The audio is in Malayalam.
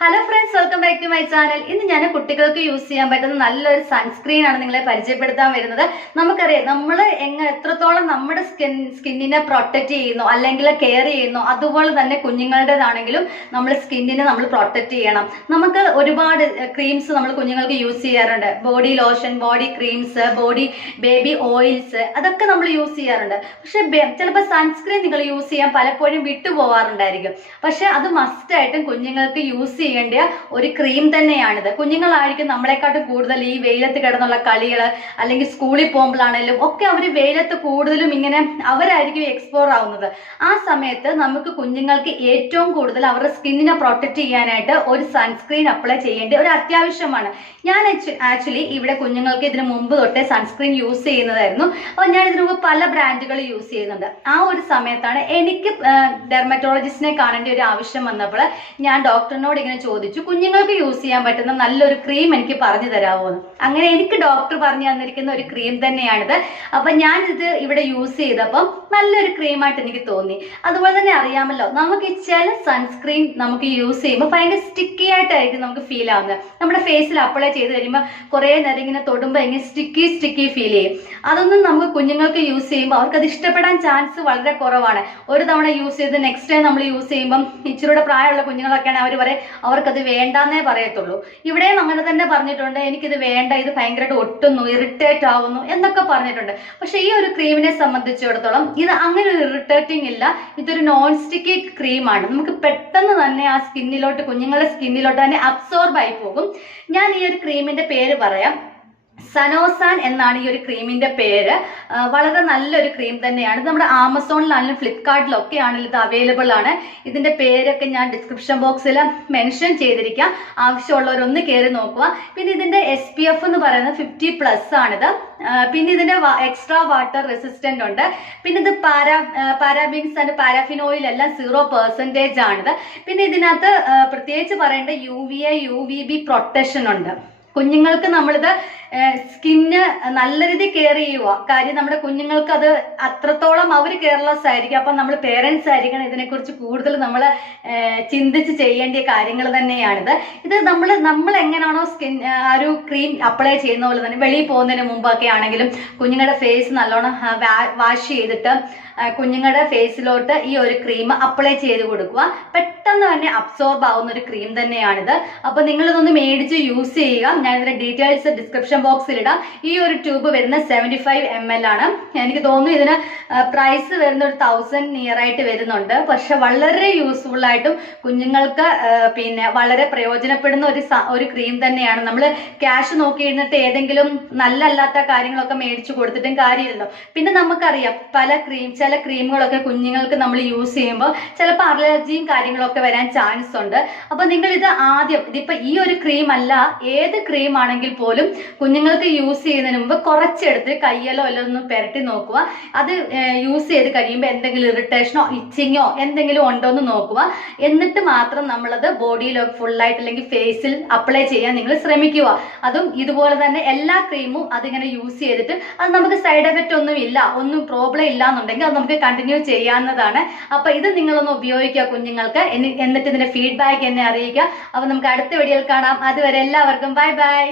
Hello friends welcome back to my channel ഇന്ന് ഞാൻ കുട്ടികൾക്ക് യൂസ് ചെയ്യാൻ പറ്റുന്ന നല്ലൊരു സൺസ്ക്രീൻ ആണ് നിങ്ങളെ പരിചയപ്പെടുത്താൻ വരുന്നത്. നമുക്കറിയാം നമ്മൾ എങ്ങ എത്രത്തോളം നമ്മുടെ സ്കിൻ സ്കിന്നിനെ പ്രൊട്ടക്ട് ചെയ്യുന്നു അല്ലെങ്കിൽ കെയർ ചെയ്യുന്നു അതുപോലെ തന്നെ കുഞ്ഞുങ്ങളുടേതാണെങ്കിലും നമ്മൾ സ്കിന്നിനെ നമ്മൾ പ്രൊട്ടക്ട് ചെയ്യണം. നമുക്ക് ഒരുപാട് ക്രീംസ് നമ്മൾ കുഞ്ഞുങ്ങൾക്ക് യൂസ് ചെയ്യാറുണ്ട്. Body lotion body creams body baby oils അതൊക്കെ നമ്മൾ യൂസ് ചെയ്യാറുണ്ട്. പക്ഷെ ചിലപ്പോൾ സൺസ്ക്രീൻ നിങ്ങൾ യൂസ് ചെയ്യാൻ പലപ്പോഴും വിട്ടുപോകാറുണ്ടായിരിക്കും പക്ഷെ അത് മസ്റ്റായിട്ടും കുഞ്ഞുങ്ങൾക്ക് യൂസ് ചെയ്യേണ്ട ഒരു ക്രീം തന്നെയാണിത്. കുഞ്ഞുങ്ങളായിരിക്കും നമ്മളെക്കാട്ടും കൂടുതൽ ഈ വെയിലത്ത് കിടന്നുള്ള കളികൾ അല്ലെങ്കിൽ സ്കൂളിൽ പോകുമ്പോഴാണെങ്കിലും ഒക്കെ അവർ വെയിലത്ത് കൂടുതലും ഇങ്ങനെ അവരായിരിക്കും എക്സ്പ്ലോർ ആവുന്നത്. ആ സമയത്ത് നമുക്ക് കുഞ്ഞുങ്ങൾക്ക് ഏറ്റവും കൂടുതൽ അവരുടെ സ്കിന്നിനെ പ്രൊട്ടക്ട് ചെയ്യാനായിട്ട് ഒരു സൺസ്ക്രീൻ അപ്ലൈ ചെയ്യേണ്ട ഒരു അത്യാവശ്യമാണ്. ഞാൻ ആക്ച്വലി ഇവിടെ കുഞ്ഞുങ്ങൾക്ക് ഇതിന് മുമ്പ് തൊട്ടേ സൺസ്ക്രീൻ യൂസ് ചെയ്യുന്നതായിരുന്നു. അപ്പോൾ ഞാൻ ഇതിനു മുമ്പ് പല ബ്രാൻഡുകൾ യൂസ് ചെയ്യുന്നുണ്ട്. ആ ഒരു സമയത്താണ് എനിക്ക് ഡെർമറ്റോളജിസ്റ്റിനെ കാണേണ്ട ഒരു ആവശ്യം വന്നപ്പോൾ ഞാൻ ഡോക്ടറിനോട് ഇങ്ങനെ ചോദിച്ചു കുഞ്ഞുങ്ങൾക്ക് യൂസ് ചെയ്യാൻ പറ്റുന്ന നല്ലൊരു ക്രീം എനിക്ക് പറഞ്ഞു തരാമോ എന്ന്. അങ്ങനെ എനിക്ക് ഡോക്ടർ പറഞ്ഞു തന്നിരിക്കുന്ന ഒരു ക്രീം തന്നെയാണിത്. അപ്പം ഞാനിത് ഇവിടെ യൂസ് ചെയ്തപ്പം നല്ലൊരു ക്രീമായിട്ട് എനിക്ക് തോന്നി. അതുപോലെ തന്നെ അറിയാമല്ലോ നമുക്ക് ഈ ചില സൺസ്ക്രീൻ നമുക്ക് യൂസ് ചെയ്യുമ്പോൾ ഭയങ്കര സ്റ്റിക്കി ആയിട്ടായിരിക്കും നമുക്ക് ഫീൽ ആവുന്നത്. നമ്മുടെ ഫേസിൽ അപ്ലൈ ചെയ്ത് കഴിയുമ്പോൾ കുറേ നേരം ഇങ്ങനെ തൊടുമ്പോൾ ഇങ്ങനെ സ്റ്റിക്കി സ്റ്റിക്കി ഫീൽ ചെയ്യും. അതൊന്നും നമുക്ക് കുഞ്ഞുങ്ങൾക്ക് യൂസ് ചെയ്യുമ്പോൾ അവർക്ക് അത് ഇഷ്ടപ്പെടാൻ ചാൻസ് വളരെ കുറവാണ്. ഒരു തവണ യൂസ് ചെയ്ത് നെക്സ്റ്റ് ടൈം നമ്മൾ യൂസ് ചെയ്യുമ്പം ഇച്ചിരൂടെ പ്രായമുള്ള കുഞ്ഞുങ്ങളൊക്കെയാണ് അവർ പറയും അവർക്കത് വേണ്ടാന്നേ പറയത്തുള്ളൂ. ഇവിടെ അങ്ങനെ തന്നെ പറഞ്ഞിട്ടുണ്ട് എനിക്കിത് വേണ്ട ഇത് ഭയങ്കരമായിട്ട് ഒട്ടുന്നു ഇറിറ്റേറ്റ് ആവുന്നു എന്നൊക്കെ പറഞ്ഞിട്ടുണ്ട്. പക്ഷേ ഈ ഒരു ക്രീമിനെ സംബന്ധിച്ചിടത്തോളം ഇത് അങ്ങനെ ഒരു ഇറിറ്റേറ്റിംഗ് ഇല്ല. ഇതൊരു നോൺ സ്റ്റിക്കി ക്രീമാണ് നമുക്ക് പെട്ടെന്ന് തന്നെ ആ സ്കിന്നിലോട്ട് കുഞ്ഞുങ്ങളുടെ സ്കിന്നിലോട്ട് തന്നെ അബ്സോർബ് ആയി പോകും. ഞാൻ ഈ ഒരു ക്രീമിന്റെ പേര് പറയാം. സനോസാൻ എന്നാണ് ഈ ഒരു ക്രീമിന്റെ പേര്. വളരെ നല്ലൊരു ക്രീം തന്നെയാണ്. നമ്മുടെ ആമസോണിലാണെങ്കിലും ഫ്ലിപ്കാർട്ടിലും ഒക്കെ ആണെങ്കിലും ഇത് അവൈലബിൾ ആണ്. ഇതിന്റെ പേരൊക്കെ ഞാൻ ഡിസ്ക്രിപ്ഷൻ ബോക്സിൽ മെൻഷൻ ചെയ്തിരിക്കാം. ആവശ്യമുള്ളവരൊന്ന് കയറി നോക്കുക. പിന്നെ ഇതിന്റെ എസ് പി എഫ് എന്ന് പറയുന്നത് ഫിഫ്റ്റി പ്ലസ് ആണിത്. പിന്നെ ഇതിന്റെ എക്സ്ട്രാ വാട്ടർ റെസിസ്റ്റന്റ് ഉണ്ട്. പിന്നെ ഇത് പാരാ പാരാബിൻസ് ആൻഡ് പാരാഫിനോയിൽ എല്ലാം സീറോ പെർസെന്റേജ് ആണിത്. പിന്നെ ഇതിനകത്ത് പ്രത്യേകിച്ച് പറയേണ്ട U V A U V B protection ഉണ്ട്. കുഞ്ഞുങ്ങൾക്ക് നമ്മളിത് സ്കിന്ന് നല്ല രീതിയിൽ കെയർ ചെയ്യുക. കാര്യം നമ്മുടെ കുഞ്ഞുങ്ങൾക്ക് അത് അത്രത്തോളം അവർ കെയർലെസ് ആയിരിക്കും അപ്പം നമ്മൾ പേരൻസ് ആയിരിക്കണം ഇതിനെക്കുറിച്ച് കൂടുതൽ നമ്മൾ ചിന്തിച്ച് ചെയ്യേണ്ട കാര്യങ്ങൾ തന്നെയാണിത്. ഇത് നമ്മൾ നമ്മൾ എങ്ങനെയാണോ സ്കിൻ ആ ഒരു ക്രീം അപ്ലൈ ചെയ്യുന്ന പോലെ തന്നെ വെളിയിൽ പോകുന്നതിന് മുമ്പൊക്കെ ആണെങ്കിലും കുഞ്ഞുങ്ങളുടെ ഫേസ് നല്ലോണം വാഷ് ചെയ്തിട്ട് കുഞ്ഞുങ്ങളുടെ ഫേസിലോട്ട് ഈ ഒരു ക്രീം അപ്ലൈ ചെയ്ത് കൊടുക്കുക. പെട്ടെന്ന് തന്നെ അബ്സോർബ് ആവുന്ന ഒരു ക്രീം തന്നെയാണിത്. അപ്പോൾ നിങ്ങൾ ഇതൊന്ന് മേടിച്ച് യൂസ് ചെയ്യുക. ഞാൻ ഇതിന്റെ ഡീറ്റെയിൽസ് ഡിസ്ക്രിപ്ഷൻ ബോക്സിൽ ഇടാം ഈ ഒരു ട്യൂബ് വരുന്ന സെവന്റി ഫൈവ് എം എൽ ആണ്. എനിക്ക് തോന്നുന്നു ഇതിന് പ്രൈസ് വരുന്ന ഒരു തൗസൻഡ് നിയർ ആയിട്ട് വരുന്നുണ്ട്. പക്ഷെ വളരെ യൂസ്ഫുൾ ആയിട്ടും കുഞ്ഞുങ്ങൾക്ക് പിന്നെ വളരെ പ്രയോജനപ്പെടുന്ന ഒരു ഒരു ക്രീം തന്നെയാണ്. നമ്മൾ ക്യാഷ് നോക്കി ഇരുന്നിട്ട് ഏതെങ്കിലും നല്ലല്ലാത്ത കാര്യങ്ങളൊക്കെ മേടിച്ചു കൊടുത്തിട്ടും കാര്യമില്ലല്ലോ. പിന്നെ നമുക്കറിയാം പല ക്രീം ചില ക്രീമുകളൊക്കെ കുഞ്ഞുങ്ങൾക്ക് നമ്മൾ യൂസ് ചെയ്യുമ്പോൾ ചിലപ്പോൾ അലർജിയും കാര്യങ്ങളൊക്കെ വരാൻ ചാൻസ് ഉണ്ട്. അപ്പൊ നിങ്ങൾ ഇത് ആദ്യം ഇതിപ്പോ ഈ ഒരു ക്രീം അല്ല ഏത് ക്രീം ആണെങ്കിൽ പോലും കുഞ്ഞുങ്ങൾക്ക് യൂസ് ചെയ്യുന്നതിന് മുമ്പ് കുറച്ചെടുത്ത് കയ്യലോ അല്ലോ ഒന്ന് പുരട്ടി നോക്കുക. അത് യൂസ് ചെയ്ത് കഴിയുമ്പോൾ എന്തെങ്കിലും ഇറിറ്റേഷനോ ഇച്ചിങ്ങോ എന്തെങ്കിലും ഉണ്ടോ എന്ന് നോക്കുക. എന്നിട്ട് മാത്രം നമ്മളത് ബോഡിയിലോ ഫുള്ളായിട്ട് അല്ലെങ്കിൽ ഫേസിൽ അപ്ലൈ ചെയ്യാൻ നിങ്ങൾ ശ്രമിക്കുക. അതും ഇതുപോലെ തന്നെ എല്ലാ ക്രീമും അതിങ്ങനെ യൂസ് ചെയ്തിട്ട് അത് നമുക്ക് സൈഡ് എഫക്റ്റ് ഒന്നും ഇല്ല ഒന്നും പ്രോബ്ലം ഇല്ല എന്നുണ്ടെങ്കിൽ അത് നമുക്ക് കണ്ടിന്യൂ ചെയ്യാവുന്നതാണ്. അപ്പൊ ഇത് നിങ്ങളൊന്ന് ഉപയോഗിക്കുക കുഞ്ഞുങ്ങൾക്ക്. എന്നിട്ട് ഇതിന്റെ ഫീഡ്ബാക്ക് എന്നെ അറിയിക്കുക. അപ്പൊ നമുക്ക് അടുത്ത വീഡിയോയിൽ കാണാം. അതുവരെ എല്ലാവർക്കും ബൈ ബൈ